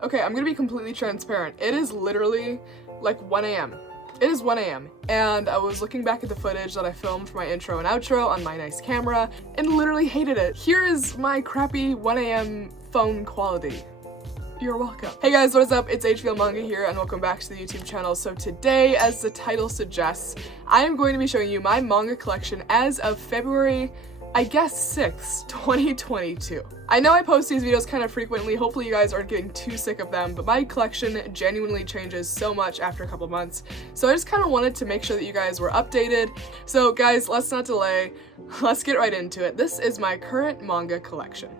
Okay, I'm gonna be completely transparent. It is literally like 1 a.m. It is 1 a.m. and I was looking back at the footage that I filmed for my intro and outro on my nice camera and literally hated it. Here is my crappy 1 a.m. phone quality. You're welcome. Hey guys, what is up? It's HVL Manga here and welcome back to the YouTube channel. So today, as the title suggests, I am going to be showing you my manga collection as of February, I guess 6th, 2022. I know I post these videos kind of frequently, hopefully you guys aren't getting too sick of them, but my collection genuinely changes so much after a couple months, so I just kind of wanted to make sure that you guys were updated. So guys, let's not delay, let's get right into it. This is my current manga collection.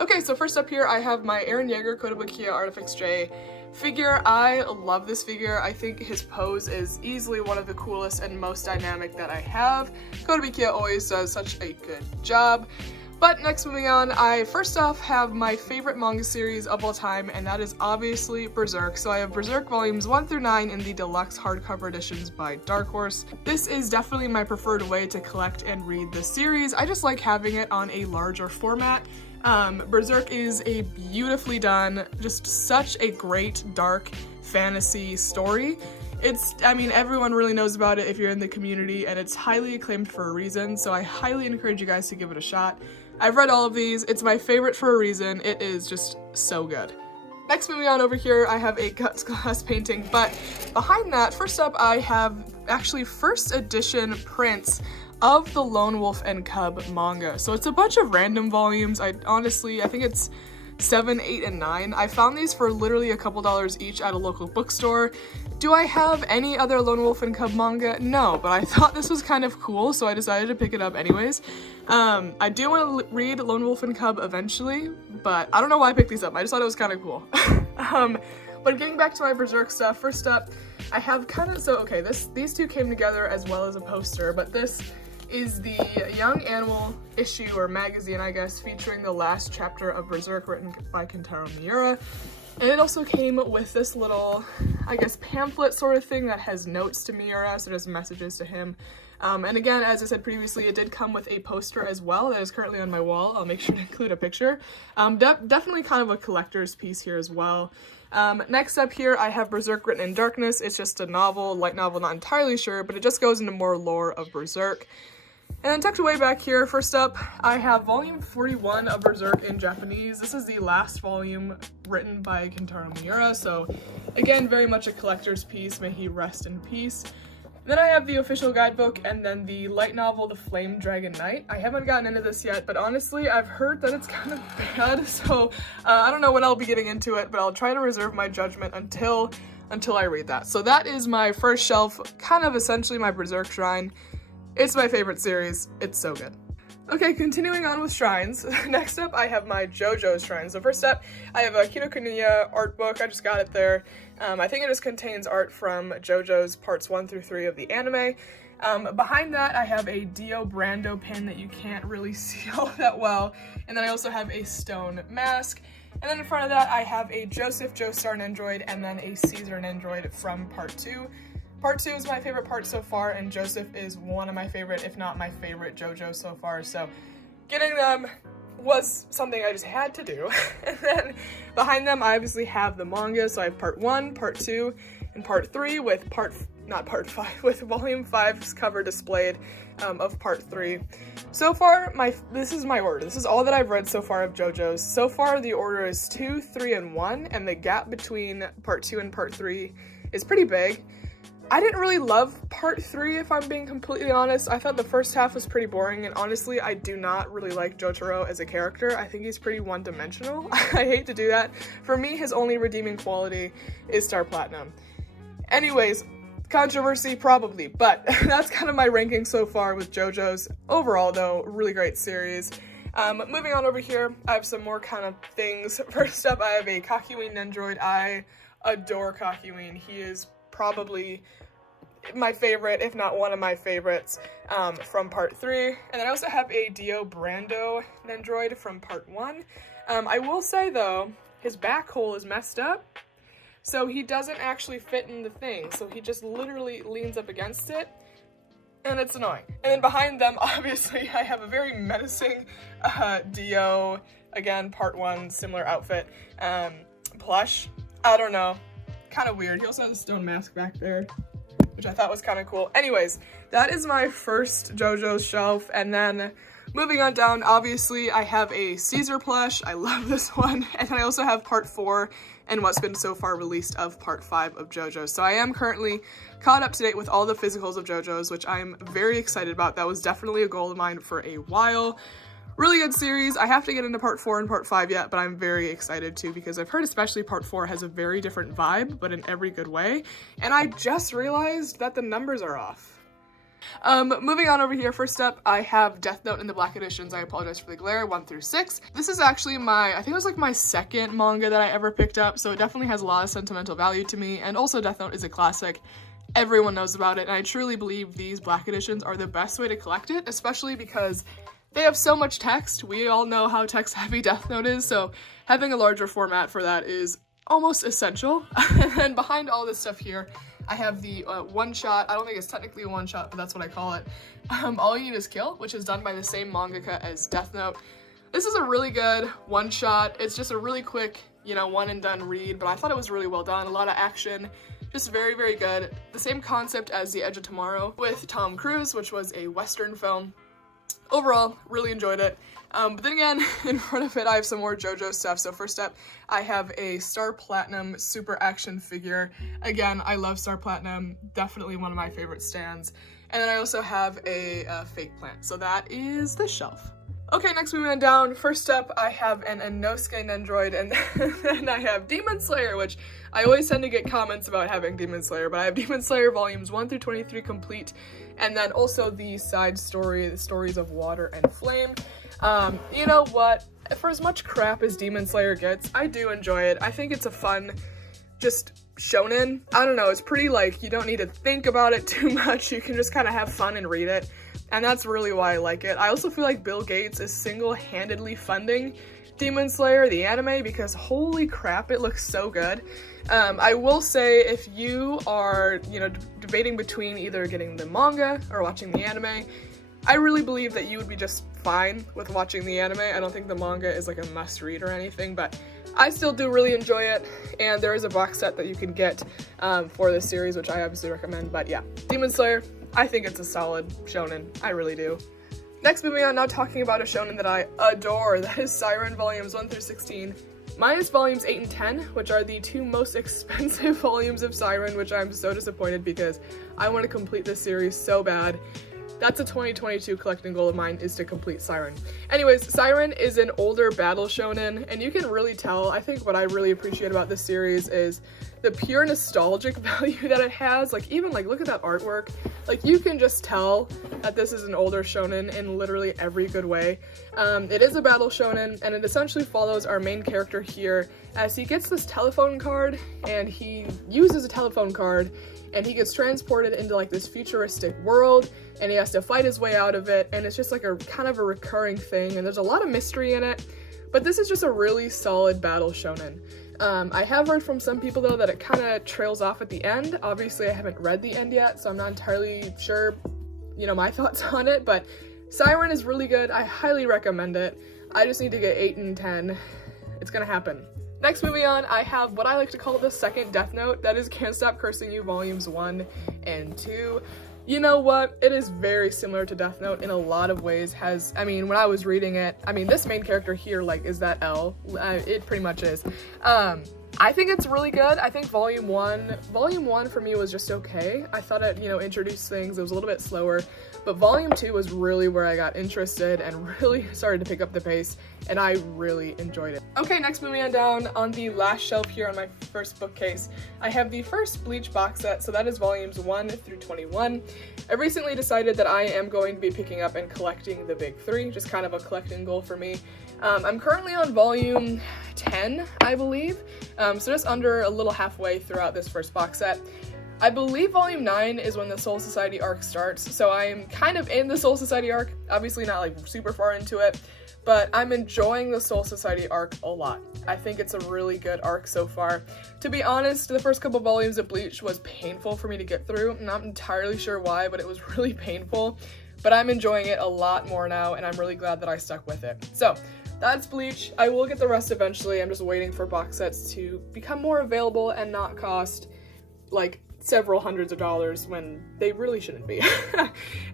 Okay, so first up here I have my Eren Yeager Kotobukiya Artifex J figure. I love this figure. I think his pose is easily one of the coolest and most dynamic that I have. Kotobukiya always does such a good job. But next, moving on, I first off have my favorite manga series of all time, and that is obviously Berserk. So I have Berserk volumes 1 through 9 in the deluxe hardcover editions by Dark Horse. This is definitely my preferred way to collect and read this series. I just like having it on a larger format. Berserk is a beautifully done, just such a great dark fantasy story. I mean, everyone really knows about it if you're in the community, and it's highly acclaimed for a reason, so I highly encourage you guys to give it a shot. I've read all of these, it's my favorite for a reason, it is just so good. Next, moving on over here, I have a Guts Glass painting, but behind that, first up, I have actually first edition prints of the Lone Wolf and Cub manga. So it's a bunch of random volumes. I think it's 7, 8, and 9. I found these for literally a couple dollars each at a local bookstore. Do I have any other Lone Wolf and Cub manga? No, but I thought this was kind of cool, so I decided to pick it up anyways. I do want to read Lone Wolf and Cub eventually, but I don't know why I picked these up. I just thought it was kind of cool. But getting back to my Berserk stuff, first up, I have these two came together as well as a poster, but this is the Young Animal issue or magazine, I guess, featuring the last chapter of Berserk written by Kentaro Miura. And it also came with this little, I guess, pamphlet sort of thing that has notes to Miura, so there's messages to him. And again, as I said previously, it did come with a poster as well that is currently on my wall. I'll make sure to include a picture. Definitely kind of a collector's piece here as well. Next up here, I have Berserk Written in Darkness. It's just a novel, light novel, not entirely sure, but it just goes into more lore of Berserk. And then tucked away back here, first up, I have volume 41 of Berserk in Japanese. This is the last volume written by Kentaro Miura, so again, very much a collector's piece. May he rest in peace. Then I have the official guidebook and then the light novel, The Flame Dragon Knight. I haven't gotten into this yet, but honestly, I've heard that it's kind of bad, so I don't know when I'll be getting into it, but I'll try to reserve my judgment until I read that. So that is my first shelf, kind of essentially my Berserk shrine. It's my favorite series. It's so good. Okay, continuing on with shrines. Next up, I have my JoJo's shrine. So first up, I have a Kido Kuniya art book. I just got it there. I think it just contains art from JoJo's parts 1 through 3 of the anime. Behind that, I have a Dio Brando pin that you can't really see all that well. And then I also have a stone mask. And then in front of that, I have a Joseph Joestar Nendroid and then a Caesar Nendroid from part 2. Part 2 is my favorite part so far, and Joseph is one of my favorite, if not my favorite JoJo so far, so getting them was something I just had to do. And then behind them, I obviously have the manga, so I have part 1, part 2, and part 3 with with volume 5's cover displayed of part 3. So far, this is my order. This is all that I've read so far of JoJo's. So far, the order is 2, 3, and 1, and the gap between part 2 and part 3 is pretty big. I didn't really love part 3, if I'm being completely honest. I thought the first half was pretty boring, and honestly, I do not really like Jotaro as a character. I think he's pretty one-dimensional. I hate to do that. For me, his only redeeming quality is Star Platinum. Anyways, controversy probably, but that's kind of my ranking so far with JoJo's. Overall, though, really great series. Moving on over here, I have some more kind of things. First up, I have a Kakyoin Nendroid. I adore Kakyoin. He is probably my favorite, if not one of my favorites, from part 3. And then I also have a Dio Brando Nendroid from part 1. I will say though, his back hole is messed up, so he doesn't actually fit in the thing, so he just literally leans up against it, and it's annoying. And then behind them, obviously, I have a very menacing Dio, again, part 1, similar outfit, plush. I don't know. Kind of weird. He also has a stone mask back there, which I thought was kind of cool. Anyways, that is my first JoJo's shelf. And then moving on down, obviously I have a Caesar plush. I love this one. And then I also have part 4 and what's been so far released of part 5 of JoJo's. So I am currently caught up to date with all the physicals of JoJo's, which I'm very excited about. That was definitely a goal of mine for a while. Really good series. I have to get into part 4 and part 5 yet, but I'm very excited too, because I've heard especially part 4 has a very different vibe, but in every good way. And I just realized that the numbers are off. Moving on over here, first up, I have Death Note in the Black Editions. I apologize for the glare, 1 through 6. This is actually I think it was like my second manga that I ever picked up, so it definitely has a lot of sentimental value to me, and also Death Note is a classic. Everyone knows about it, and I truly believe these Black Editions are the best way to collect it, especially because they have so much text. We all know how text-heavy Death Note is, so having a larger format for that is almost essential. And behind all this stuff here, I have the one-shot, I don't think it's technically a one-shot, but that's what I call it, All You Need Is Kill, which is done by the same mangaka as Death Note. This is a really good one-shot. It's just a really quick, one-and-done read, but I thought it was really well done. A lot of action, just very, very good. The same concept as The Edge of Tomorrow with Tom Cruise, which was a Western film. Overall, really enjoyed it. But then again, in front of it, I have some more JoJo stuff. So first up, I have a Star Platinum Super Action figure. Again, I love Star Platinum, definitely one of my favorite stands. And then I also have a fake plant. So that is the shelf. Okay, next moving on down. First up, I have an Inosuke Nendroid, and then I have Demon Slayer, which I always tend to get comments about having Demon Slayer, but I have Demon Slayer volumes 1 through 23 complete, and then also the side story, the stories of Water and Flame. You know what? For as much crap as Demon Slayer gets, I do enjoy it. I think it's a fun, just shonen. I don't know, it's pretty you don't need to think about it too much. You can just kind of have fun and read it. And that's really why I like it. I also feel like Bill Gates is single-handedly funding Demon Slayer, the anime, because holy crap, it looks so good. I will say, if you are, debating between either getting the manga or watching the anime, I really believe that you would be just fine with watching the anime. I don't think the manga is like a must-read or anything, but I still do really enjoy it, and there is a box set that you can get for this series, which I obviously recommend. But yeah, Demon Slayer, I think it's a solid shonen. I really do. Next, moving on, now talking about a shonen that I adore. That is Siren volumes 1 through 16, minus volumes 8 and 10, which are the 2 most expensive volumes of Siren, which I'm so disappointed because I want to complete this series so bad. That's a 2022 collecting goal of mine, is to complete Siren. Anyways, Siren is an older battle shonen, and you can really tell, I think what I really appreciate about this series is the pure nostalgic value that it has. Even look at that artwork. You can just tell that this is an older shonen in literally every good way. It is a battle shonen, and it essentially follows our main character here as he gets this telephone card, and he uses a telephone card, and he gets transported into this futuristic world, and he has to fight his way out of it, and it's just a kind of a recurring thing, and there's a lot of mystery in it, but this is just a really solid battle shonen. I have heard from some people though that it kind of trails off at the end. Obviously I haven't read the end yet, so I'm not entirely sure, my thoughts on it, but Siren is really good. I highly recommend it. I just need to get 8 and 10. It's gonna happen. Next, moving on, I have what I like to call the second Death Note. That is Can't Stop Cursing You volumes 1 and 2. You know what? It is very similar to Death Note in a lot of ways. When I was reading it, this main character here, is that L? It pretty much is. I think it's really good. I think volume one for me was just okay. I thought it, introduced things. It was a little bit slower, but volume 2 was really where I got interested and really started to pick up the pace, and I really enjoyed it. Okay, next, moving on down on the last shelf here on my first bookcase, I have the first Bleach box set, so that is volumes 1 through 21. I recently decided that I am going to be picking up and collecting the big 3, just kind of a collecting goal for me. I'm currently on volume 10, I believe, so just under a little halfway throughout this first box set. I believe volume 9 is when the Soul Society arc starts, so I'm kind of in the Soul Society arc, obviously not super far into it, but I'm enjoying the Soul Society arc a lot. I think it's a really good arc so far. To be honest, the first couple volumes of Bleach was painful for me to get through. I'm not entirely sure why, but it was really painful. But I'm enjoying it a lot more now, and I'm really glad that I stuck with it. So, that's Bleach. I will get the rest eventually. I'm just waiting for box sets to become more available and not cost like several hundreds of dollars when they really shouldn't be.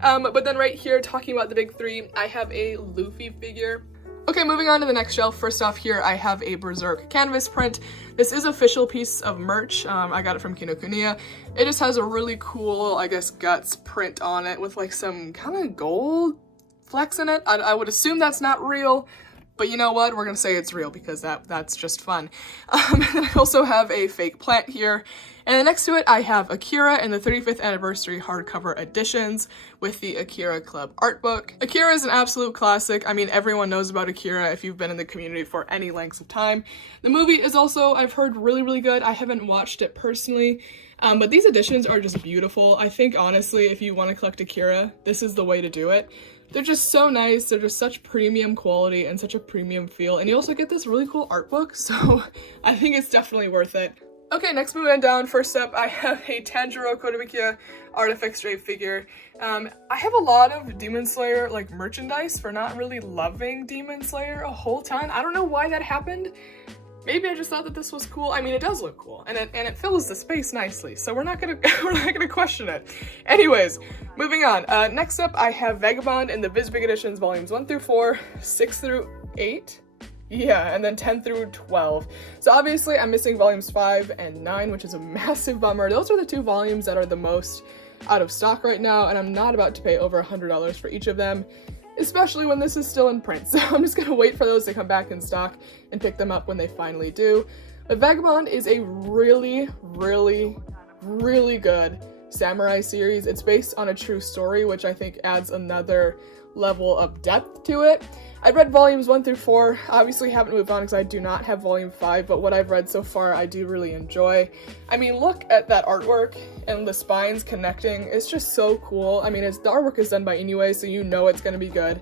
But then right here, talking about the big three, I have a Luffy figure. Okay, moving on to the next shelf. First off here, I have a Berserk canvas print. This is an official piece of merch. I got it from Kinokuniya. It just has a really cool, I guess, guts print on it with like some kind of gold flecks in it. I would assume that's not real, but you know what? We're gonna say it's real because that's just fun. And then I also have a fake plant here. And then next to it, I have Akira and the 35th anniversary hardcover editions with the Akira Club art book. Akira is an absolute classic. I mean, everyone knows about Akira if you've been in the community for any lengths of time. The movie is also, I've heard, really, really good. I haven't watched it personally, but these editions are just beautiful. I think, honestly, if you want to collect Akira, this is the way to do it. They're just so nice. They're just such premium quality and such a premium feel. And you also get this really cool art book, so I think it's definitely worth it. Okay, next moving on down, first up, I have a Tanjiro Kotobukiya Artifacts J figure. I have a lot of Demon Slayer, like, merchandise for not really loving Demon Slayer a whole ton. I don't know why that happened. Maybe I just thought that this was cool. I mean, it does look cool, and it fills the space nicely, so we're not gonna question it. Anyways, moving on. Next up, I have Vagabond in the Viz Big Editions volumes 1 through 4, 6 through 8. Yeah, and then 10 through 12. So obviously I'm missing volumes 5 and 9, which is a massive bummer. Those are the two volumes that are the most out of stock right now, and I'm not about to pay over $100 for each of them, especially when this is still in print. So I'm just gonna wait for those to come back in stock and pick them up when they finally do. But Vagabond is a really, really, really good samurai series. It's based on a true story, which I think adds another level of depth to it. I've read volumes 1 through 4, obviously haven't moved on because I do not have volume 5, but what I've read so far I do really enjoy. I mean, look at that artwork and the spines connecting, it's just so cool. I mean, the artwork is done by Inoue, so you know it's gonna be good.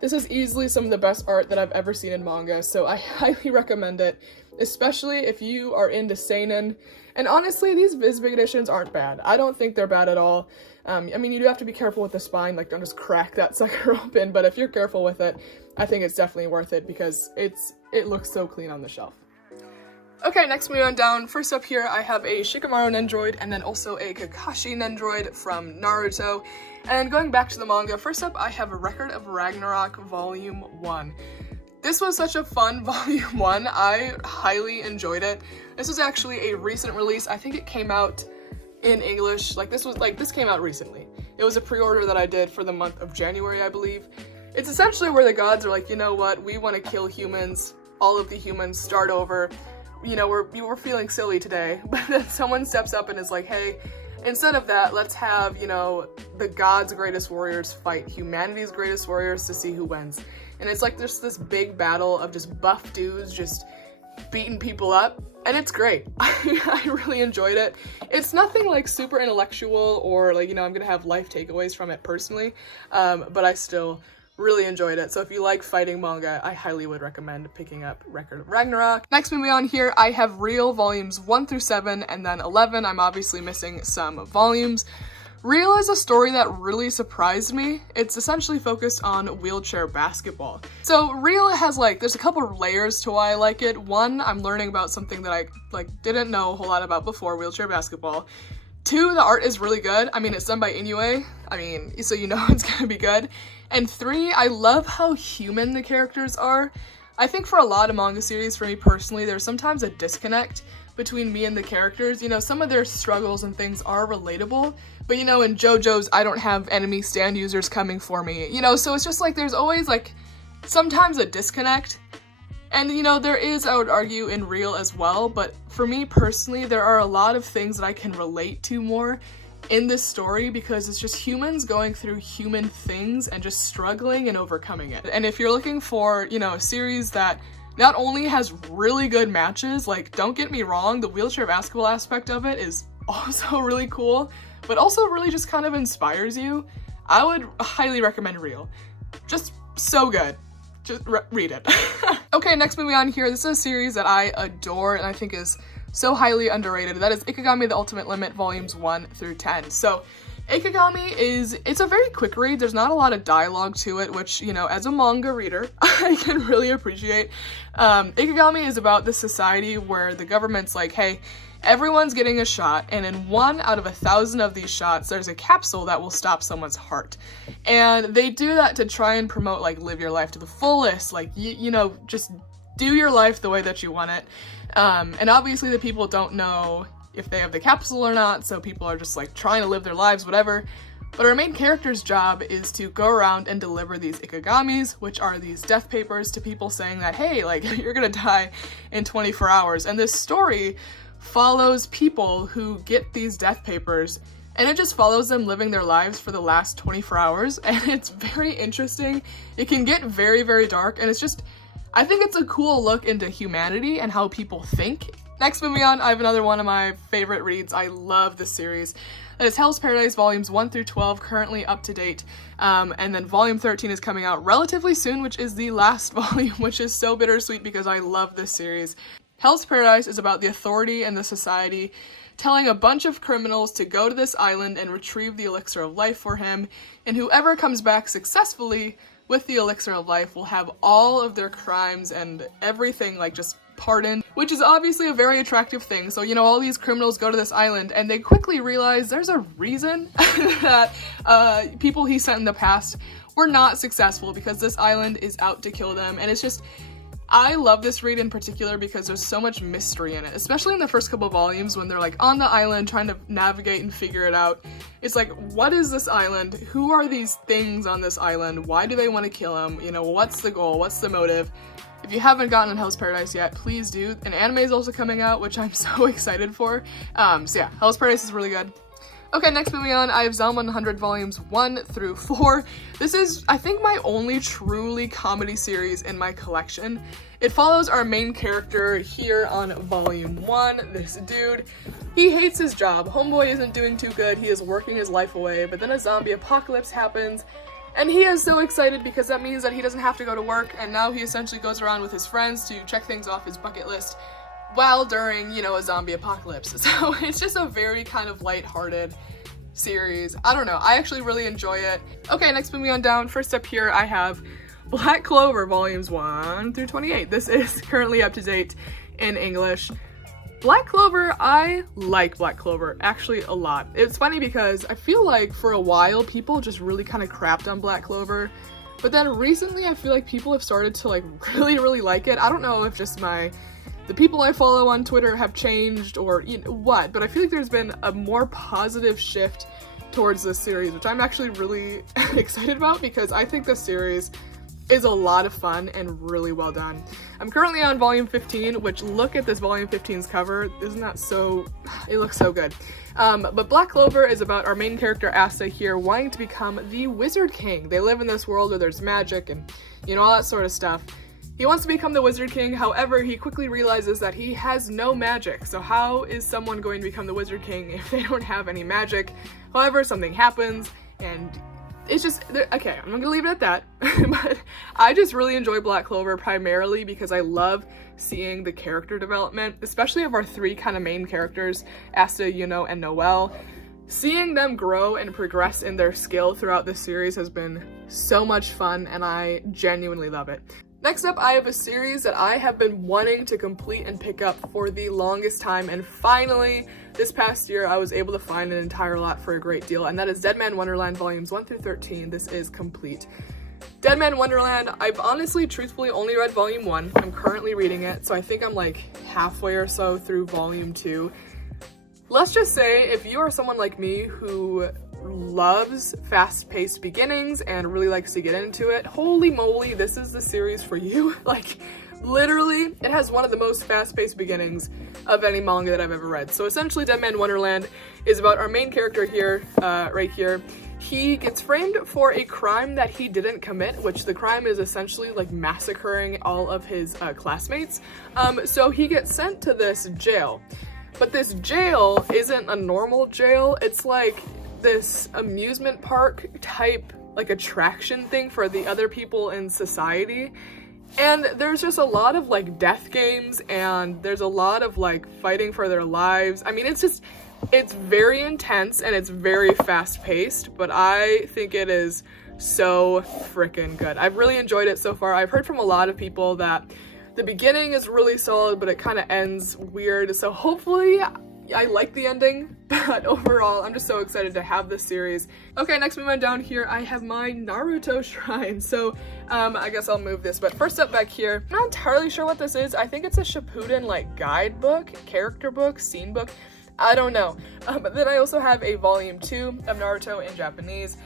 This is easily some of the best art that I've ever seen in manga, so I highly recommend it, especially if you are into seinen. And honestly, these Viz Big Editions aren't bad. I don't think they're bad at all. I mean, you do have to be careful with the spine, like don't just crack that sucker open, but if you're careful with it, I think it's definitely worth it because it looks so clean on the shelf. Okay, next moving on down. First up here, I have a Shikamaru Nendroid and then also a Kakashi Nendroid from Naruto. And going back to the manga, first up, I have a Record of Ragnarok Volume 1. This was such a fun Volume 1. I highly enjoyed it. This was actually a recent release. I think it came out in English. This came out recently. It was a pre-order that I did for the month of January, I believe. It's essentially where the gods are like, you know what, we want to kill humans, all of the humans, start over. You know, we're feeling silly today. But then someone steps up and is like, hey, instead of that, let's have, you know, the gods' greatest warriors fight humanity's greatest warriors to see who wins. And it's like there's this big battle of just buff dudes just beating people up, and it's great. I really enjoyed it. It's nothing like super intellectual or like, you know, I'm gonna have life takeaways from it personally, but I still really enjoyed it. So if you like fighting manga, I highly would recommend picking up Record of Ragnarok. Next, moving on here, I have Real volumes 1 through 7 and then 11. I'm obviously missing some volumes. Real is a story that really surprised me. It's essentially focused on wheelchair basketball. So Real has there's a couple of layers to why I like it. One, I'm learning about something that I didn't know a whole lot about before, wheelchair basketball. 2, the art is really good. I mean, it's done by Inoue. I mean, so you know it's gonna be good. And 3, I love how human the characters are. I think for a lot of manga series, for me personally, there's sometimes a disconnect between me and the characters. You know, some of their struggles and things are relatable, but you know, in JoJo's, I don't have enemy stand users coming for me, you know, so it's just like there's always sometimes a disconnect. And you know, there is, I would argue, in Real as well, but for me personally, there are a lot of things that I can relate to more in this story because it's just humans going through human things and just struggling and overcoming it. And if you're looking for, you know, a series that not only has really good matches, don't get me wrong, the wheelchair basketball aspect of it is also really cool, but also really just kind of inspires you, I would highly recommend Real. Just so good. Just read it. Okay, next moving on here, this is a series that I adore and I think is so highly underrated. That is Ikigami: The Ultimate Limit volumes 1 through 10. So Ikigami it's a very quick read. There's not a lot of dialogue to it, which, you know, as a manga reader, I can really appreciate. Ikigami is about the society where the government's like, hey, everyone's getting a shot, and in 1 out of 1,000 of these shots, there's a capsule that will stop someone's heart. And they do that to try and promote, like, live your life to the fullest, like, you know, just do your life the way that you want it. And obviously the people don't know if they have the capsule or not, so people are just like trying to live their lives, whatever. But our main character's job is to go around and deliver these ikigamis, which are these death papers to people saying that, hey, like, you're gonna die in 24 hours. And this story follows people who get these death papers, and it just follows them living their lives for the last 24 hours. And it's very interesting. It can get very, very dark, and it's just, I think it's a cool look into humanity and how people think. Next, moving on, I have another one of my favorite reads. I love this series. That is Hell's Paradise Volumes 1 through 12, currently up to date. And then Volume 13 is coming out relatively soon, which is the last volume, which is so bittersweet because I love this series. Hell's Paradise is about the authority and the society telling a bunch of criminals to go to this island and retrieve the elixir of life for him, and whoever comes back successfully with the elixir of life will have all of their crimes and everything, like, just pardoned, which is obviously a very attractive thing. So, you know, all these criminals go to this island and they quickly realize there's a reason that people he sent in the past were not successful, because this island is out to kill them. And it's just, I love this read in particular because there's so much mystery in it, especially in the first couple volumes when they're like on the island trying to navigate and figure it out. It's like, what is this island? Who are these things on this island? Why do they want to kill them? You know, what's the goal? What's the motive? If you haven't gotten Hell's Paradise yet, please do. An anime is also coming out, which I'm so excited for. So yeah, Hell's Paradise is really good. Okay, next, moving on, I have Zom 100 Volumes 1 through 4. This is, I think, my only truly comedy series in my collection. It follows our main character here on Volume 1, this dude. He hates his job. Homeboy isn't doing too good. He is working his life away, but then a zombie apocalypse happens, and he is so excited because that means that he doesn't have to go to work, and now he essentially goes around with his friends to check things off his bucket list while during, you know, a zombie apocalypse. So it's just a very kind of lighthearted series. I don't know, I actually really enjoy it. Okay, next, moving on down. First up here, I have Black Clover Volumes 1 through 28. This is currently up to date in English. Black Clover, I like Black Clover actually a lot. It's funny because I feel like for a while people just really kind of crapped on Black Clover, but then recently I feel like people have started to like really like it. I don't know if just the people I follow on Twitter have changed or you know what, but I feel like there's been a more positive shift towards this series, which I'm actually really excited about because I think this series is a lot of fun and really well done. I'm currently on Volume 15, which, look at this Volume 15's cover. Isn't that so, it looks so good. But Black Clover is about our main character Asta here wanting to become the Wizard King. They live in this world where there's magic and, you know, all that sort of stuff. He wants to become the Wizard King, however, he quickly realizes that he has no magic. So how is someone going to become the Wizard King if they don't have any magic? However, something happens, and it's just, okay, I'm gonna leave it at that. But I just really enjoy Black Clover primarily because I love seeing the character development, especially of our three kind of main characters, Asta, Yuno, and Noelle. Seeing them grow and progress in their skill throughout this series has been so much fun, and I genuinely love it. Next up, I have a series that I have been wanting to complete and pick up for the longest time, and finally, this past year, I was able to find an entire lot for a great deal, and that is Dead Man Wonderland Volumes 1 through 13. This is complete. Dead Man Wonderland, I've honestly, truthfully, only read Volume 1. I'm currently reading it, so I think I'm like halfway or so through Volume 2. Let's just say, if you are someone like me who loves fast-paced beginnings and really likes to get into it, holy moly, this is the series for you. Like, literally, it has one of the most fast-paced beginnings of any manga that I've ever read. So essentially, Dead Man Wonderland is about our main character here, right here. He gets framed for a crime that he didn't commit, which the crime is essentially like massacring all of his classmates. So he gets sent to this jail. But this jail isn't a normal jail, it's like this amusement park type like attraction thing for the other people in society. And there's just a lot of like death games, and there's a lot of like fighting for their lives. I mean, it's very intense and it's very fast paced, but I think it is so freaking good. I've really enjoyed it so far. I've heard from a lot of people that the beginning is really solid, but it kind of ends weird. So hopefully I like the ending, but overall, I'm just so excited to have this series. Okay, next moving down here, I have my Naruto shrine. So I guess I'll move this, but first up back here, I'm not entirely sure what this is. I think it's a Shippuden like guidebook, character book, scene book. I don't know. But then I also have a volume 2 of Naruto in Japanese.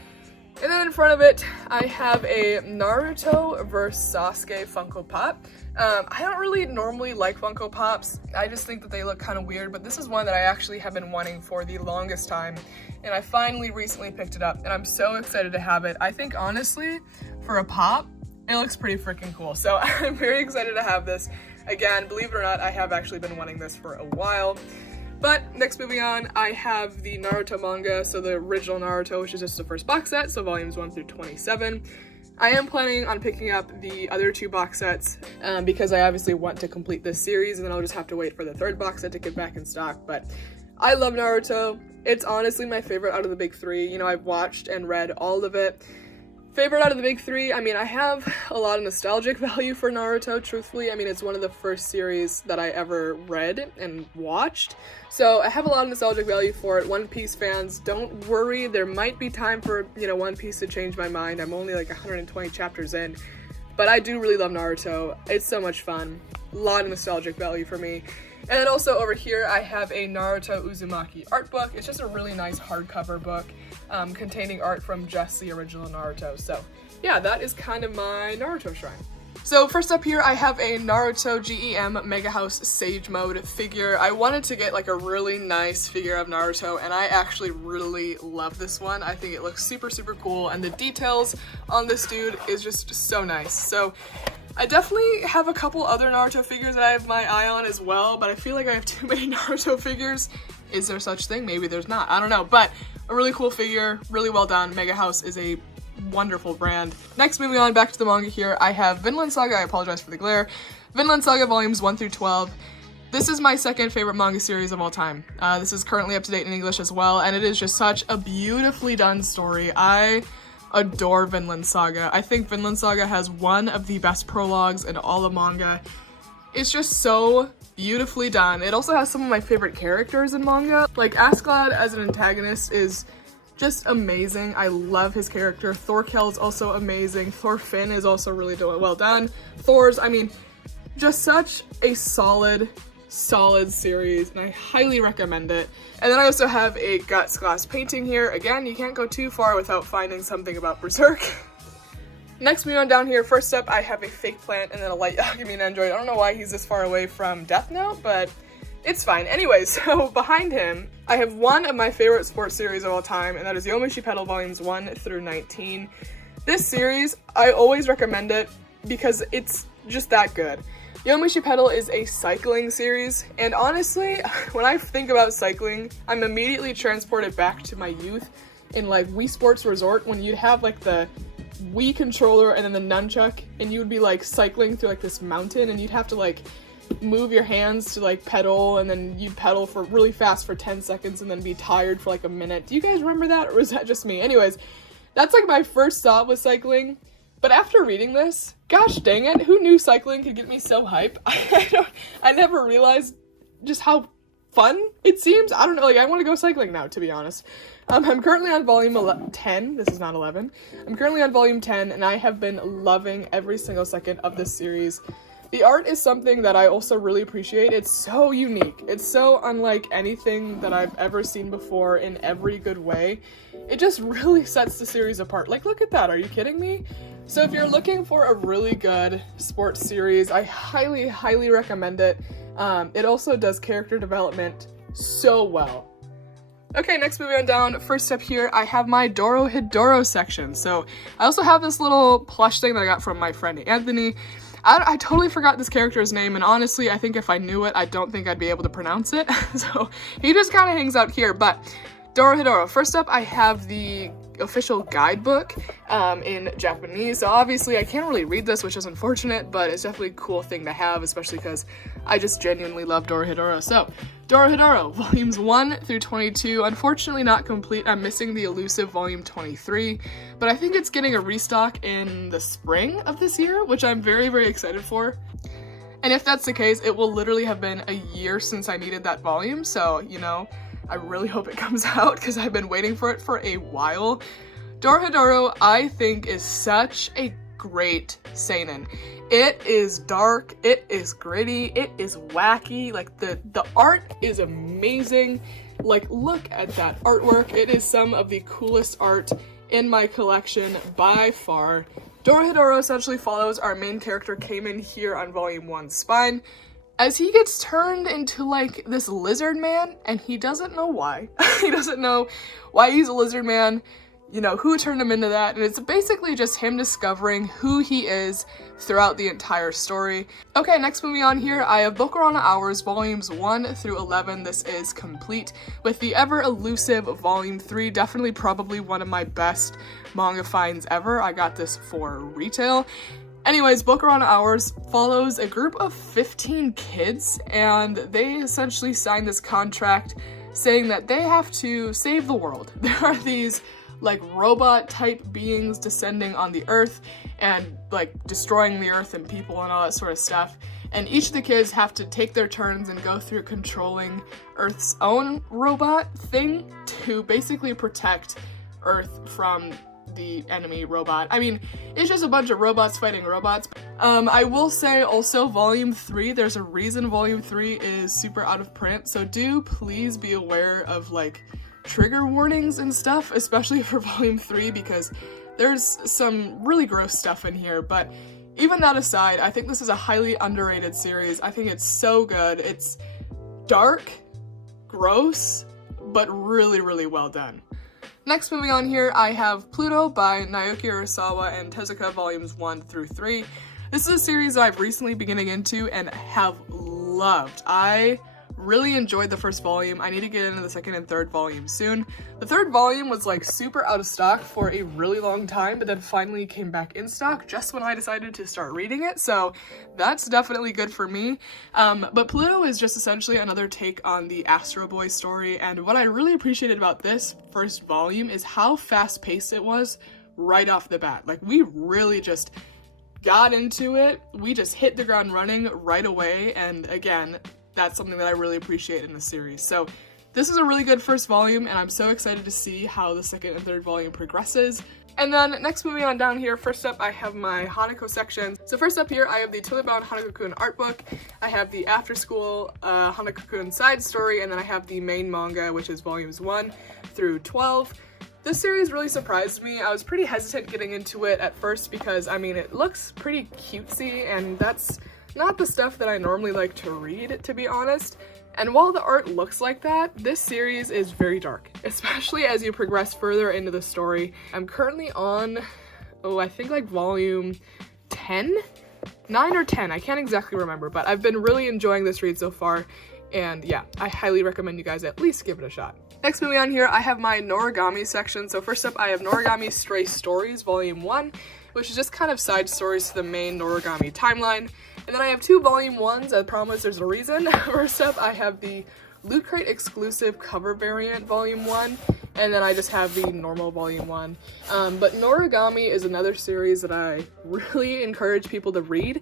And then in front of it, I have a Naruto vs. Sasuke Funko Pop. I don't really normally like Funko Pops. I just think that they look kind of weird, but this is one that I actually have been wanting for the longest time, and I finally recently picked it up, and I'm so excited to have it. I think honestly, for a pop, it looks pretty freaking cool, so I'm very excited to have this. Again, believe it or not, I have actually been wanting this for a while. But next, moving on, I have the Naruto manga, so the original Naruto, which is just the first box set, so volumes 1 through 27. I am planning on picking up the other 2 box sets because I obviously want to complete this series, and then I'll just have to wait for the 3rd box set to get back in stock. But I love Naruto. It's honestly my favorite out of the big 3. You know, I've watched and read all of it. Favorite out of the big 3, I mean, I have a lot of nostalgic value for Naruto, truthfully. I mean, it's one of the first series that I ever read and watched, so I have a lot of nostalgic value for it. One Piece fans, don't worry, there might be time for, you know, One Piece to change my mind. I'm only like 120 chapters in, but I do really love Naruto. It's so much fun. A lot of nostalgic value for me. And then also over here, I have a Naruto Uzumaki art book. It's just a really nice hardcover book containing art from just the original Naruto. So yeah, that is kind of my Naruto shrine. So first up here, I have a Naruto GEM Mega House Sage Mode figure. I wanted to get like a really nice figure of Naruto, and I actually really love this one. I think it looks super, super cool, and the details on this dude is just so nice. So I definitely have a couple other Naruto figures that I have my eye on as well, but I feel like I have too many Naruto figures. Is there such thing? Maybe there's not. I don't know, but a really cool figure, really well done. Mega House is a wonderful brand. Next, moving on back to the manga here, I have Vinland Saga. I apologize for the glare. Vinland Saga volumes 1 through 12. This is my second favorite manga series of all time. This is currently up to date in English as well, and it is just such a beautifully done story. I adore Vinland Saga. I think Vinland Saga has one of the best prologues in all of manga. It's just so beautifully done. It also has some of my favorite characters in manga. Like Askeladd as an antagonist is just amazing. I love his character. Thorkel is also amazing. Thorfinn is also really well done. Thor's, I mean, just such a solid series, and I highly recommend it. And then I also have a Guts glass painting here. Again, you can't go too far without finding something about Berserk. Next, moving on down here, first up I have a fake plant and then a light Yagami android. I don't know why he's this far away from Death Note, but it's fine. Anyways, so behind him, I have one of my favorite sports series of all time, and that is Yomushi Pedal volumes 1 through 19. This series, I always recommend it because it's just that good. Yomushi Pedal is a cycling series, and honestly, when I think about cycling, I'm immediately transported back to my youth in like Wii Sports Resort, when you'd have like the Wii controller and then the nunchuck, and you would be like cycling through like this mountain, and you'd have to like move your hands to like pedal, and then you'd pedal for really fast for 10 seconds and then be tired for like a minute. Do you guys remember that, or is that just me? Anyways, that's like my first thought with cycling. But after reading this, gosh dang it, who knew cycling could get me so hype? I never realized just how fun it seems. I don't know, like I want to go cycling now, to be honest. I'm currently on volume 10, this is not 11. I'm currently on volume 10, and I have been loving every single second of this series. The art is something that I also really appreciate. It's so unique. It's so unlike anything that I've ever seen before in every good way. It just really sets the series apart. Like, look at that, are you kidding me? So if you're looking for a really good sports series, I highly, highly recommend it. It also does character development so well. Okay, next moving on down, first up here, I have my Dorohedoro section. So I also have this little plush thing that I got from my friend Anthony. I totally forgot this character's name, and honestly, I think if I knew it, I don't think I'd be able to pronounce it. So he just kind of hangs out here, but Dorohedoro. First up, I have the official guidebook in Japanese. So obviously I can't really read this, which is unfortunate, but it's definitely a cool thing to have, especially because I just genuinely love Dorohedoro. So Dorohedoro, volumes 1 through 22, unfortunately not complete. I'm missing the elusive volume 23, but I think it's getting a restock in the spring of this year, which I'm very, very excited for. And if that's the case, it will literally have been a year since I needed that volume, so, you know, I really hope it comes out because I've been waiting for it for a while. Dorohedoro, I think, is such a great seinen. It is dark, it is gritty, it is wacky, like the art is amazing. Like, look at that artwork. It is some of the coolest art in my collection by far. Dorohedoro essentially follows our main character Kamen here on volume 1's spine as he gets turned into like this lizard man, and he doesn't know why. He doesn't know why he's a lizard man, you know, who turned him into that, and it's basically just him discovering who he is throughout the entire story. Okay, next moving on here, I have Bokurana Hours volumes 1 through 11. This is complete with the ever elusive volume 3, definitely probably one of my best manga finds ever. I got this for retail. Anyways, Bokurana Hours follows a group of 15 kids, and they essentially sign this contract saying that they have to save the world. There are these like robot type beings descending on the earth and like destroying the earth and people and all that sort of stuff. And each of the kids have to take their turns and go through controlling Earth's own robot thing to basically protect Earth from the enemy robot. I mean, it's just a bunch of robots fighting robots. I will say also volume 3, there's a reason volume 3 is super out of print, so do please be aware of like trigger warnings and stuff, especially for volume 3, because there's some really gross stuff in here. But even that aside, I think this is a highly underrated series. I think it's so good. It's dark, gross, but really, really well done. Next, moving on here, I have Pluto by Naoki Urasawa and Tezuka volumes 1 through 3. This is a series that I've recently been getting into and have loved. I really enjoyed the first volume. I need to get into the second and third volume soon. The third volume was like super out of stock for a really long time, but then finally came back in stock just when I decided to start reading it, so that's definitely good for me. But Pluto is just essentially another take on the Astro Boy story, and what I really appreciated about this first volume is how fast-paced it was right off the bat. Like, we really just got into it. We just hit the ground running right away, and again, that's something that I really appreciate in the series. So this is a really good first volume, and I'm so excited to see how the second and third volume progresses. And then next, moving on down here, first up I have my Hanako section. So first up here I have the Totally Bound Hanako-kun art book, I have the after school Hanako-kun side story, and then I have the main manga, which is volumes 1 through 12. This series really surprised me. I was pretty hesitant getting into it at first because, I mean, it looks pretty cutesy, and that's not the stuff that I normally like to read, to be honest. And while the art looks like that, this series is very dark, especially as you progress further into the story. I'm currently on, I think like volume 10? 9 or 10, I can't exactly remember, but I've been really enjoying this read so far, and yeah, I highly recommend you guys at least give it a shot. Next, moving on here, I have my Noragami section. So first up, I have Noragami Stray Stories Volume 1, which is just kind of side stories to the main Noragami timeline. And then I have 2 volume 1s, I promise there's a reason. First up, I have the Loot Crate exclusive cover variant volume 1, and then I just have the normal volume 1. But Noragami is another series that I really encourage people to read.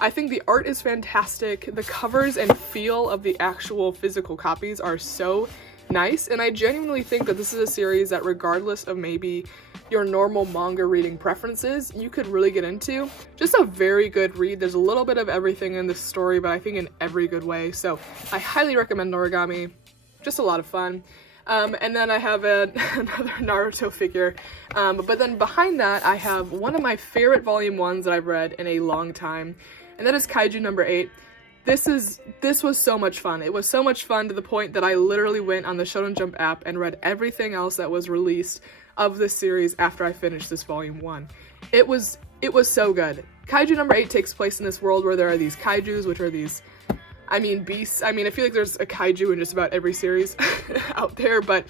I think the art is fantastic, the covers and feel of the actual physical copies are so nice, and I genuinely think that this is a series that, regardless of maybe your normal manga reading preferences, you could really get into. Just a very good read. There's a little bit of everything in this story, but I think in every good way, so I highly recommend Noragami. Just a lot of fun. And then I have another Naruto figure, but then behind that I have one of my favorite volume 1s that I've read in a long time, and that is Kaiju number 8. This was so much fun. It was so much fun to the point that I literally went on the Shonen Jump app and read everything else that was released of this series after I finished this volume 1. It was so good. Kaiju number 8 takes place in this world where there are these kaijus, which are these, I mean, beasts. I mean, I feel like there's a kaiju in just about every series out there, but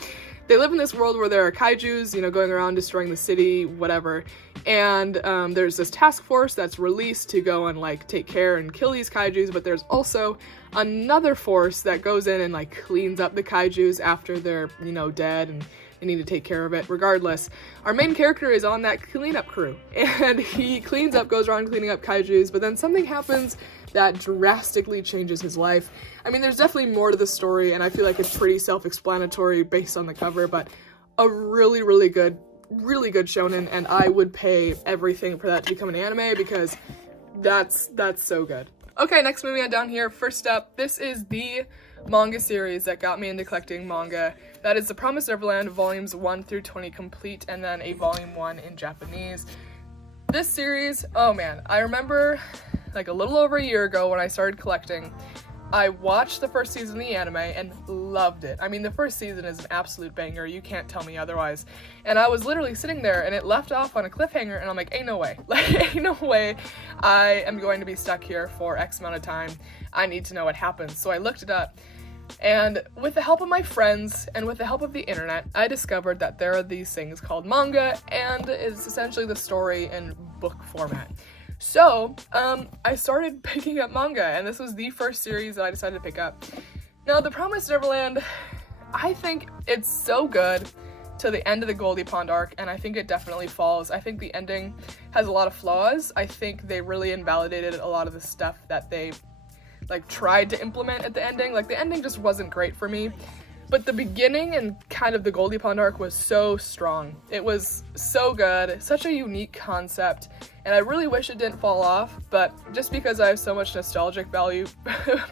They live in this world where there are kaijus, you know, going around destroying the city, whatever. And there's this task force that's released to go and like take care and kill these kaijus, but there's also another force that goes in and like cleans up the kaijus after they're, you know, dead and they need to take care of it. Regardless, our main character is on that cleanup crew and he cleans up, goes around cleaning up kaijus, but then something happens that drastically changes his life. I mean, there's definitely more to the story and I feel like it's pretty self-explanatory based on the cover, but a really good shonen, and I would pay everything for that to become an anime because that's so good. Okay, next moving on down here. First up, this is the manga series that got me into collecting manga. That is The Promised Neverland volumes 1 through 20 complete, and then a volume 1 in Japanese. This series, oh man, I remember like a little over a year ago when I started collecting, I watched the first season of the anime and loved it. I mean, the first season is an absolute banger. You can't tell me otherwise. And I was literally sitting there and it left off on a cliffhanger and I'm like, ain't no way. Like, ain't no way I am going to be stuck here for X amount of time. I need to know what happens. So I looked it up. And with the help of my friends and with the help of the internet, I discovered that there are these things called manga, and it's essentially the story in book format. So, I started picking up manga, and this was the first series that I decided to pick up. Now, The Promised Neverland, I think it's so good to the end of the Goldie Pond arc, and I think it definitely falls. I think the ending has a lot of flaws. I think they really invalidated a lot of the stuff that they, like, tried to implement at the ending. Like, the ending just wasn't great for me. But the beginning and kind of the Goldie Pond arc was so strong. It was so good, such a unique concept, and I really wish it didn't fall off, but just because I have so much nostalgic value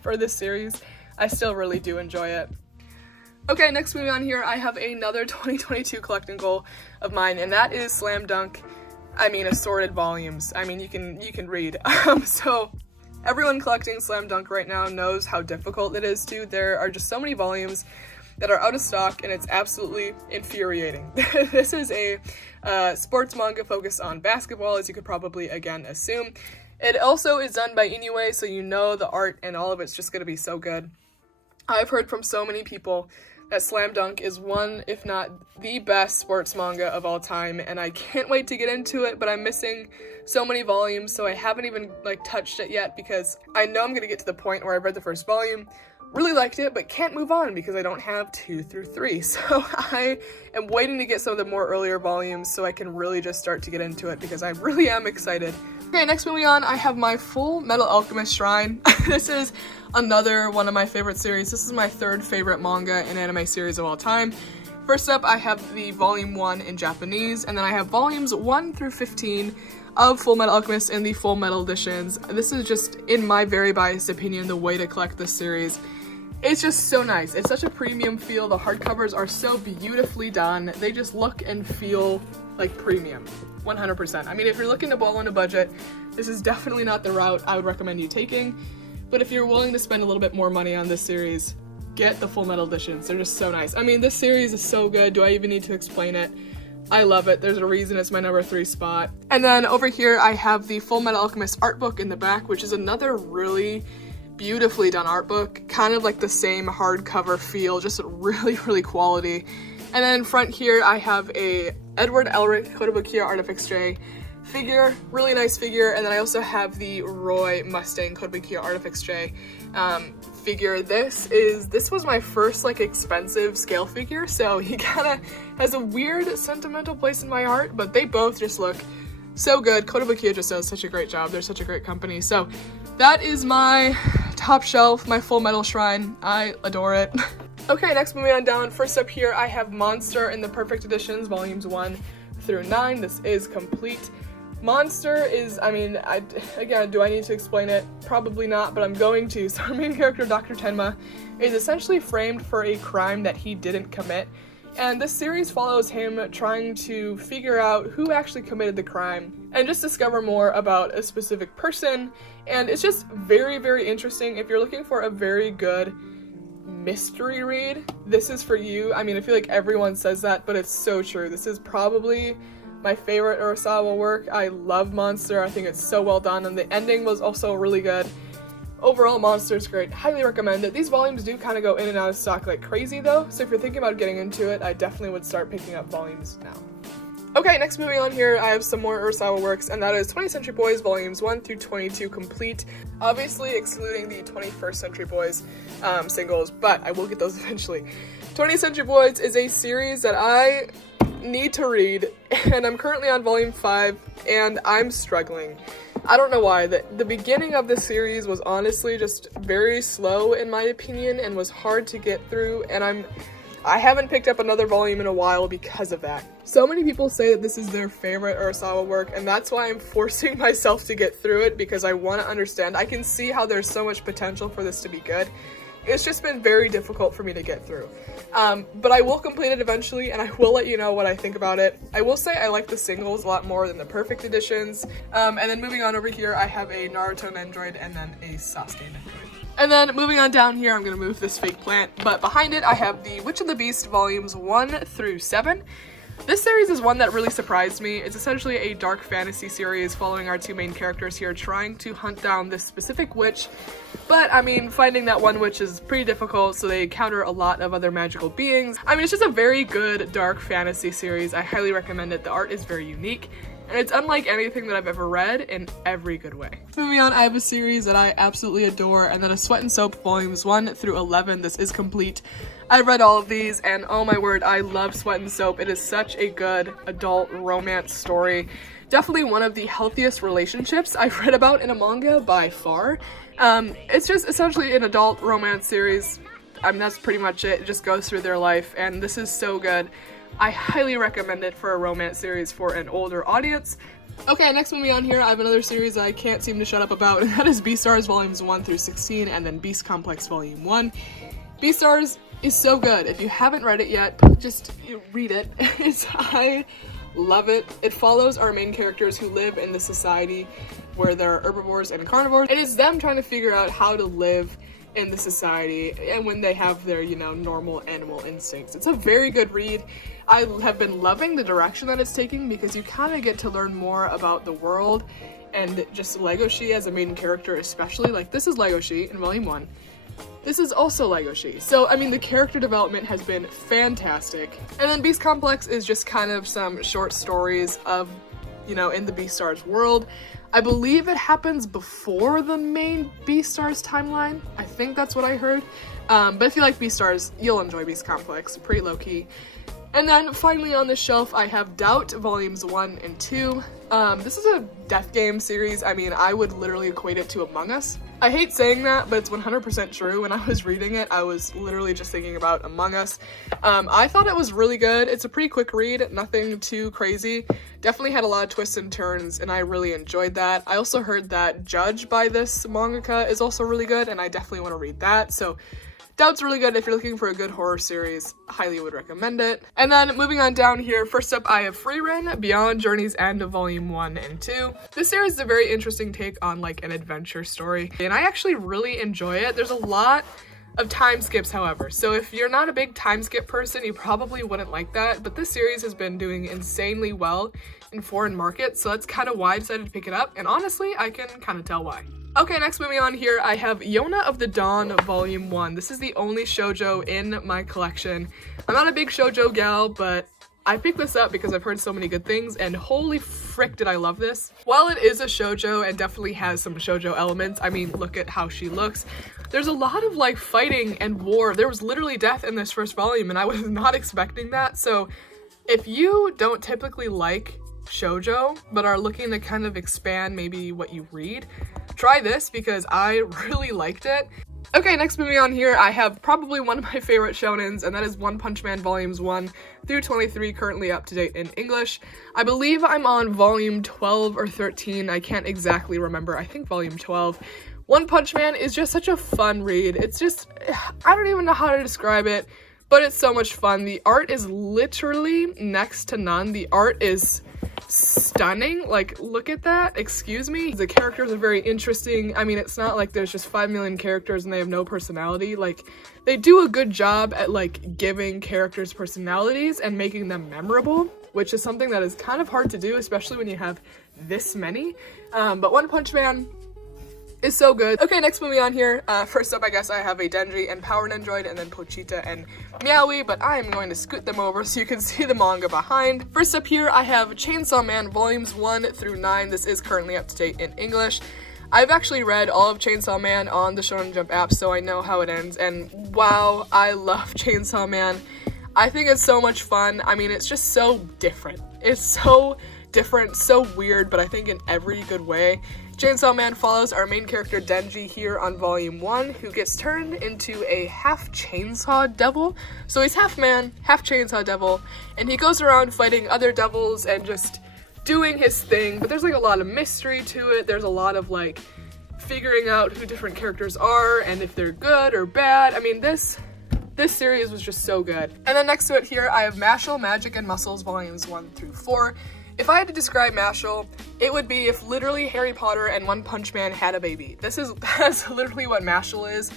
for this series, I still really do enjoy it. Okay, next moving on here, I have another 2022 collecting goal of mine, and that is Slam Dunk. I mean, assorted volumes. I mean, you can read. So everyone collecting Slam Dunk right now knows how difficult it is to. There are just so many volumes that are out of stock, and it's absolutely infuriating. This is a sports manga focused on basketball, as you could probably, again, assume. It also is done by Inoue, so you know the art and all of it's just going to be so good. I've heard from so many people that Slam Dunk is one, if not the best sports manga of all time, and I can't wait to get into it, but I'm missing so many volumes, so I haven't even, like, touched it yet because I know I'm going to get to the point where I've read the first volume, really liked it, but can't move on because I don't have 2 through 3. So I am waiting to get some of the more earlier volumes so I can really just start to get into it because I really am excited. Okay, next moving on, I have my Full Metal Alchemist Shrine. This is another one of my favorite series. This is my 3rd favorite manga and anime series of all time. First up, I have the volume 1 in Japanese, and then I have volumes 1 through 15 of Full Metal Alchemist in the Full Metal editions. This is just, in my very biased opinion, the way to collect this series. It's just so nice. It's such a premium feel. The hardcovers are so beautifully done. They just look and feel like premium, 100%. I mean, if you're looking to blow on a budget, this is definitely not the route I would recommend you taking. But if you're willing to spend a little bit more money on this series, get the Full Metal editions. They're just so nice. I mean, this series is so good. Do I even need to explain it? I love it. There's a reason it's my number 3 spot. And then over here, I have the Full Metal Alchemist art book in the back, which is another really beautifully done art book, kind of like the same hardcover feel, just really quality. And then in front here I have a Edward Elric Kotobukiya Artifacts J figure, really nice figure, and then I also have the Roy Mustang Kotobukiya Artifacts J figure. This was my first like expensive scale figure, so he kind of has a weird sentimental place in my heart, but they both just look so good. Kotobukiya just does such a great job. They're such a great company. So that is my top shelf, my Full Metal Shrine. I adore it. Okay, next moving on down. First up here, I have Monster in the Perfect Editions, volumes 1 through 9. This is complete. Monster is, I mean, again, do I need to explain it? Probably not, but I'm going to. So our main character, Dr. Tenma, is essentially framed for a crime that he didn't commit. And this series follows him trying to figure out who actually committed the crime and just discover more about a specific person. And it's just very interesting. If you're looking for a very good mystery read, this is for you. I mean, I feel like everyone says that, but it's so true. This is probably my favorite Urasawa work. I love Monster. I think it's so well done, and the ending was also really good. Overall, Monster's great. Highly recommend it. These volumes do kind of go in and out of stock like crazy though, so if you're thinking about getting into it, I definitely would start picking up volumes now. Okay, next moving on here, I have some more Urasawa works, and that is 20th Century Boys volumes 1 through 22 complete. Obviously excluding the 21st Century Boys singles, but I will get those eventually. 20th Century Boys is a series that I need to read, and I'm currently on volume 5, and I'm struggling. I don't know why. The beginning of this series was honestly just very slow in my opinion and was hard to get through, and I haven't picked up another volume in a while because of that. So many people say that this is their favorite Urasawa work, and that's why I'm forcing myself to get through it, because I want to understand. I can see how there's so much potential for this to be good. It's just been very difficult for me to get through. But I will complete it eventually, and I will let you know what I think about it. I will say I like the singles a lot more than the perfect editions. And then moving on over here, I have a Naruto Nendroid and then a Sasuke Nendroid. And then moving on down here, I'm gonna move this fake plant, but behind it I have the Witch and the Beast volumes 1 through 7. This series is one that really surprised me. It's essentially a dark fantasy series following our two main characters here trying to hunt down this specific witch. But, I mean, finding that one witch is pretty difficult, so they encounter a lot of other magical beings. I mean, it's just a very good dark fantasy series. I highly recommend it. The art is very unique, and it's unlike anything that I've ever read in every good way. Moving on, I have a series that I absolutely adore, and that is Sweat and Soap volumes 1 through 11. This is complete. I've read all of these, and oh my word, I love Sweat and Soap. It is such a good adult romance story. Definitely one of the healthiest relationships I've read about in a manga by far. It's just essentially an adult romance series. I mean, that's pretty much it. It just goes through their life, and this is so good. I highly recommend it for a romance series for an older audience. Okay, next moving on here, I have another series I can't seem to shut up about, and that is Beastars volumes 1 through 16, and then Beast Complex volume 1. Beastars is so good. If you haven't read it yet, just read it. I love it. It follows our main characters who live in the society where there are herbivores and carnivores. It is them trying to figure out how to live in the society and when they have their, normal animal instincts. It's a very good read. I have been loving the direction that it's taking because you kind of get to learn more about the world and just Legoshi as a main character especially. Like, this is Legoshi in volume 1. This is also Legoshi. So, I mean, the character development has been fantastic. And then Beast Complex is just kind of some short stories of, in the Beastars world. I believe it happens before the main Beastars timeline. I think that's what I heard. But if you like Beastars, you'll enjoy Beast Complex. Pretty low-key. And then finally on the shelf, I have Doubt volumes 1 and 2. This is a death game series. I mean, I would literally equate it to Among Us. I hate saying that, but it's 100% true. When I was reading it, I was literally just thinking about Among Us. I thought it was really good. It's a pretty quick read, nothing too crazy. Definitely had a lot of twists and turns, and I really enjoyed that. I also heard that Judge by this mangaka is also really good, and I definitely want to read that. So Doubt's really good if you're looking for a good horror series. Highly would recommend it. And then moving on down here, first up I have Frieren, Beyond Journey's End of Volume 1 and 2. This series is a very interesting take on like an adventure story, and I actually really enjoy it. There's a lot of time skips, however, so if you're not a big time skip person, you probably wouldn't like that, but this series has been doing insanely well in foreign markets, so that's kind of why I decided to pick it up, and honestly, I can kind of tell why. Okay, next moving on here, I have Yona of the Dawn Volume 1. This is the only shoujo in my collection. I'm not a big shoujo gal, but I picked this up because I've heard so many good things, and holy frick did I love this. While it is a shoujo and definitely has some shoujo elements, I mean, look at how she looks. There's a lot of like fighting and war. There was literally death in this first volume, and I was not expecting that. So if you don't typically like shoujo, but are looking to kind of expand maybe what you read, try this because I really liked it. Okay, next moving on here, I have probably one of my favorite shonens, and that is One Punch Man volumes 1 through 23, currently up to date in English. I believe I'm on volume 12 or 13, I can't exactly remember, I think volume 12. One Punch Man is just such a fun read. It's just, I don't even know how to describe it, but it's so much fun. The art is literally next to none. The art is stunning. Like, look at that. Excuse me. The characters are very interesting. I mean, it's not like there's just 5 million characters and they have no personality. Like, they do a good job at like giving characters personalities and making them memorable, which is something that is kind of hard to do, especially when you have this many. But One Punch Man, is so good. Okay, next movie on here. First up, I guess I have a Denji and Power Nendroid, and then Pochita and Meowie, but I'm going to scoot them over so you can see the manga behind. First up here, I have Chainsaw Man volumes 1 through 9. This is currently up to date in English. I've actually read all of Chainsaw Man on the Shonen Jump app, so I know how it ends, and wow, I love Chainsaw Man. I think it's so much fun. I mean, it's just so different. It's so different, so weird, but I think in every good way. Chainsaw Man follows our main character Denji here on volume 1, who gets turned into a half chainsaw devil. So he's half man, half chainsaw devil, and he goes around fighting other devils and just doing his thing, but there's like a lot of mystery to it. There's a lot of like figuring out who different characters are and if they're good or bad. I mean, this series was just so good. And then next to it here, I have Mashle, Magic and Muscles volumes 1 through 4. If I had to describe Mashle, it would be if literally Harry Potter and One Punch Man had a baby. That's literally what Mashle is.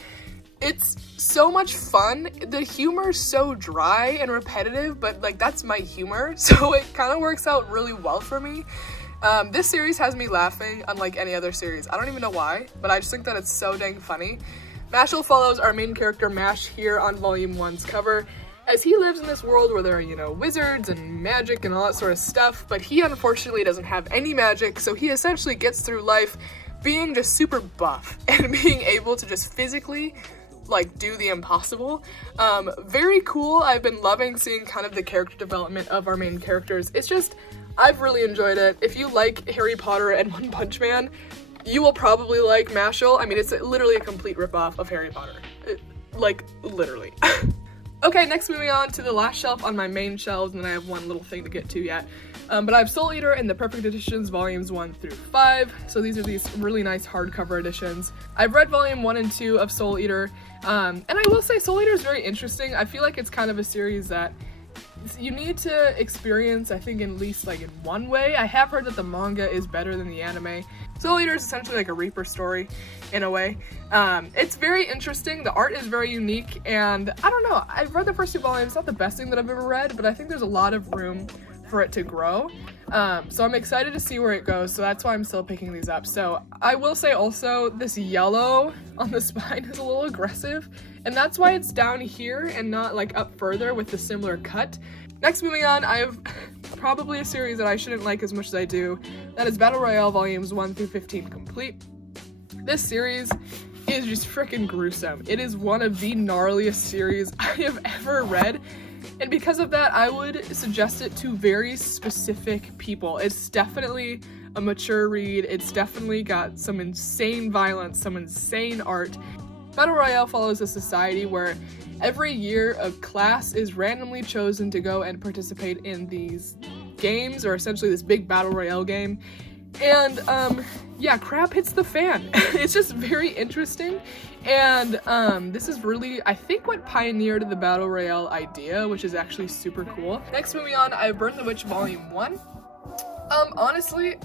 It's so much fun. The humor's so dry and repetitive, but like that's my humor, so it kind of works out really well for me. This series has me laughing unlike any other series. I don't even know why, but I just think that it's so dang funny. Mashle follows our main character Mash here on volume 1's cover, as he lives in this world where there are, you know, wizards and magic and all that sort of stuff, but he unfortunately doesn't have any magic, so he essentially gets through life being just super buff and being able to just physically like do the impossible. Very cool. I've been loving seeing kind of the character development of our main characters. It's just, I've really enjoyed it. If you like Harry Potter and One Punch Man, you will probably like Mashle. I mean, it's literally a complete ripoff of Harry Potter. Like, literally. Okay, next moving on to the last shelf on my main shelves, and then I have one little thing to get to yet. But I have Soul Eater and the Perfect Editions volumes 1 through 5. So these are these really nice hardcover editions. I've read volume 1 and 2 of Soul Eater, and I will say Soul Eater is very interesting. I feel like it's kind of a series that you need to experience, I think, at least like in one way. I have heard that the manga is better than the anime. Soul Eater is essentially like a Reaper story in a way. It's very interesting. The art is very unique, and I don't know, I've read the first 2 volumes. It's not the best thing that I've ever read, but I think there's a lot of room for it to grow. So I'm excited to see where it goes, so that's why I'm still picking these up. So I will say also, this yellow on the spine is a little aggressive, and that's why it's down here and not like up further with the similar cut. Next, moving on, I have probably a series that I shouldn't like as much as I do. That is Battle Royale volumes 1 through 15 complete. This series is just freaking gruesome. It is one of the gnarliest series I have ever read. And because of that, I would suggest it to very specific people. It's definitely a mature read. It's definitely got some insane violence, some insane art. Battle Royale follows a society where every year a class is randomly chosen to go and participate in these games, or essentially this big Battle Royale game. And yeah, crap hits the fan. It's just very interesting, and this is really, I think, what pioneered the Battle Royale idea, which is actually super cool. Next, moving on, I have Burn the Witch Volume 1. Honestly,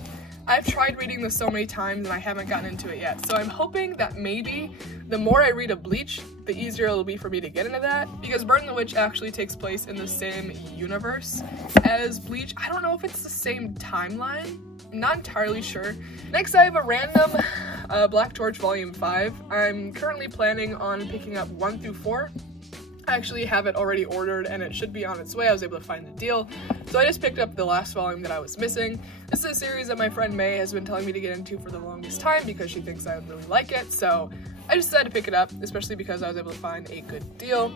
I've tried reading this so many times and I haven't gotten into it yet, so I'm hoping that maybe the more I read of Bleach, the easier it'll be for me to get into that, because Burn the Witch actually takes place in the same universe as Bleach. I don't know if it's the same timeline. I'm not entirely sure. Next, I have a random Black Torch Volume 5. I'm currently planning on picking up 1 through 4. I actually have it already ordered and it should be on its way. I was able to find the deal. So I just picked up the last volume that I was missing. This is a series that my friend May has been telling me to get into for the longest time because she thinks I would really like it. So I just decided to pick it up, especially because I was able to find a good deal.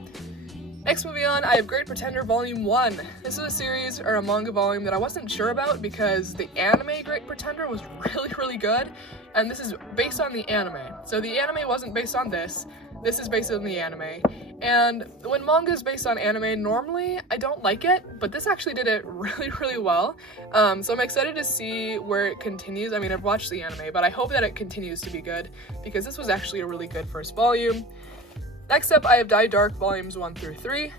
Next, moving on, I have Great Pretender Volume 1. This is a series, or a manga volume, that I wasn't sure about because the anime Great Pretender was really good, and this is based on the anime. So the anime wasn't based on this. This is based on the anime. And when manga is based on anime, normally I don't like it, but this actually did it really well. So I'm excited to see where it continues. I mean, I've watched the anime, but I hope that it continues to be good because this was actually a really good first volume. Next up, I have Die Dark Volumes 1 through 3.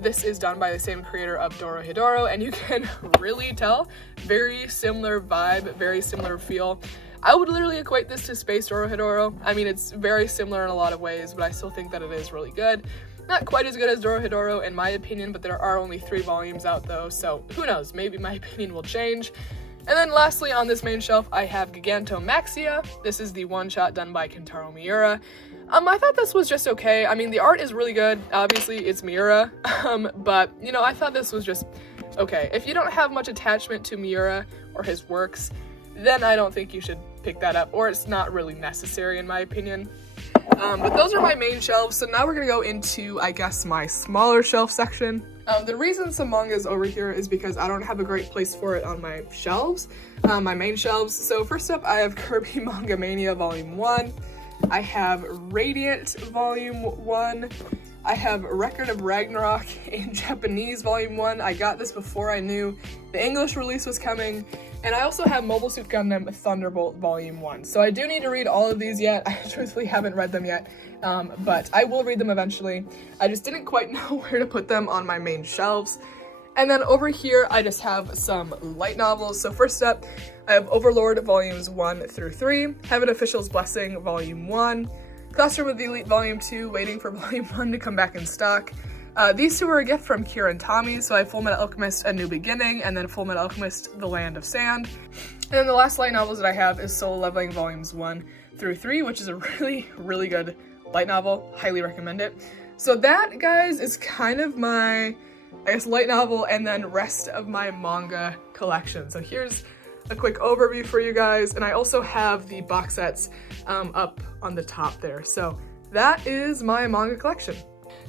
This is done by the same creator of Dorohedoro, and you can really tell, very similar vibe, very similar feel. I would literally equate this to Space Dorohedoro. I mean, it's very similar in a lot of ways, but I still think that it is really good. Not quite as good as Dorohedoro in my opinion, but there are only 3 volumes out though, so who knows, maybe my opinion will change. And then lastly on this main shelf, I have Gigantomaxia. This is the one-shot done by Kentaro Miura. I thought this was just okay. I mean, the art is really good. Obviously, it's Miura, but, you know, I thought this was just okay. If you don't have much attachment to Miura or his works, then I don't think you should pick that up, or it's not really necessary in my opinion. But those are my main shelves, so now we're gonna go into, I guess, my smaller shelf section. The reason some manga is over here is because I don't have a great place for it on my shelves, my main shelves. So first up, I have Kirby Manga Mania Volume 1. I have Radiant Volume 1. I have Record of Ragnarok in Japanese Volume 1. I got this before I knew the English release was coming. And I also have Mobile Suit Gundam Thunderbolt Volume 1. So I do need to read all of these yet. I truthfully haven't read them yet, but I will read them eventually. I just didn't quite know where to put them on my main shelves. And then over here, I just have some light novels. So first up, I have Overlord Volumes 1 through 3, Heaven Official's Blessing Volume 1, Classroom of the Elite Volume 2, waiting for Volume 1 to come back in stock. These two were a gift from Kira and Tommy, so I have Fullmetal Alchemist A New Beginning, and then Fullmetal Alchemist The Land of Sand. And then the last light novels that I have is Soul Leveling Volumes 1 through 3, which is a really, really good light novel. Highly recommend it. So that, guys, is kind of my, I guess, light novel and then rest of my manga collection. So here's a quick overview for you guys, and I also have the box sets up on the top there. So that is my manga collection.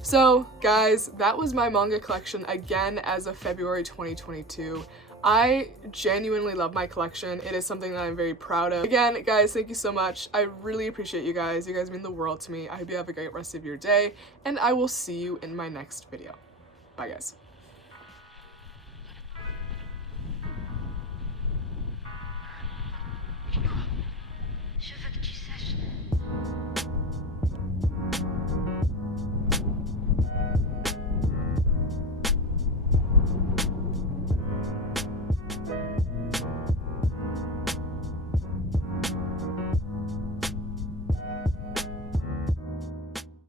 So guys, that was my manga collection again as of February 2022. I genuinely love my collection. It is something that I'm very proud of. Again, guys, thank you so much. I really appreciate you guys. You guys mean the world to me. I hope you have a great rest of your day, and I will see you in my next video. Bye, guys.